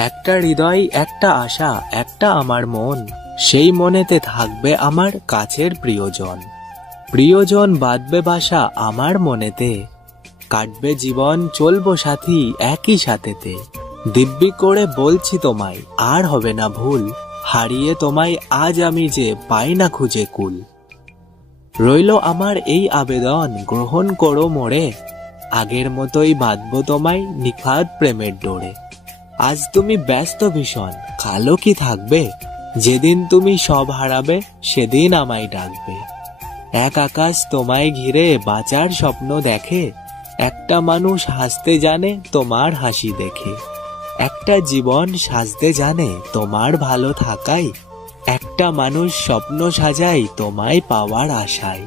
একটা হৃদয়, একটা আশা, একটা আমার মন, সেই মনেতে থাকবে আমার কাছের প্রিয়জন। প্রিয়জন বাঁধবে বাসা আমার মনেতে, কাটবে জীবন, চলবো সাথী একই সাথেতে। দিব্যি করে বলছি তোমায়, আর হবে না ভুল, হারিয়ে তোমায় আজ আমি যে পাই না খুঁজে কুল। রইল আমার এই আবেদন, গ্রহণ করো মোড়ে আগের মতোই বাঁধবো তোমায় নিখাত প্রেমের ডোরে। আজ তুমি ব্যস্ত ভীষণ কালো কি থাকবে? যেদিন তুমি সব হারাবে, সেদিন আমায় ডাকবে। এক আকাশ তোমায় ঘিরে বাঁচার স্বপ্ন দেখে, একটা মানুষ হাসতে জানে তোমার হাসি দেখে। একটা জীবন সাজতে জানে তোমার ভালো থাকাই একটা মানুষ স্বপ্ন সাজাই তোমায় পাওয়ার আশায়।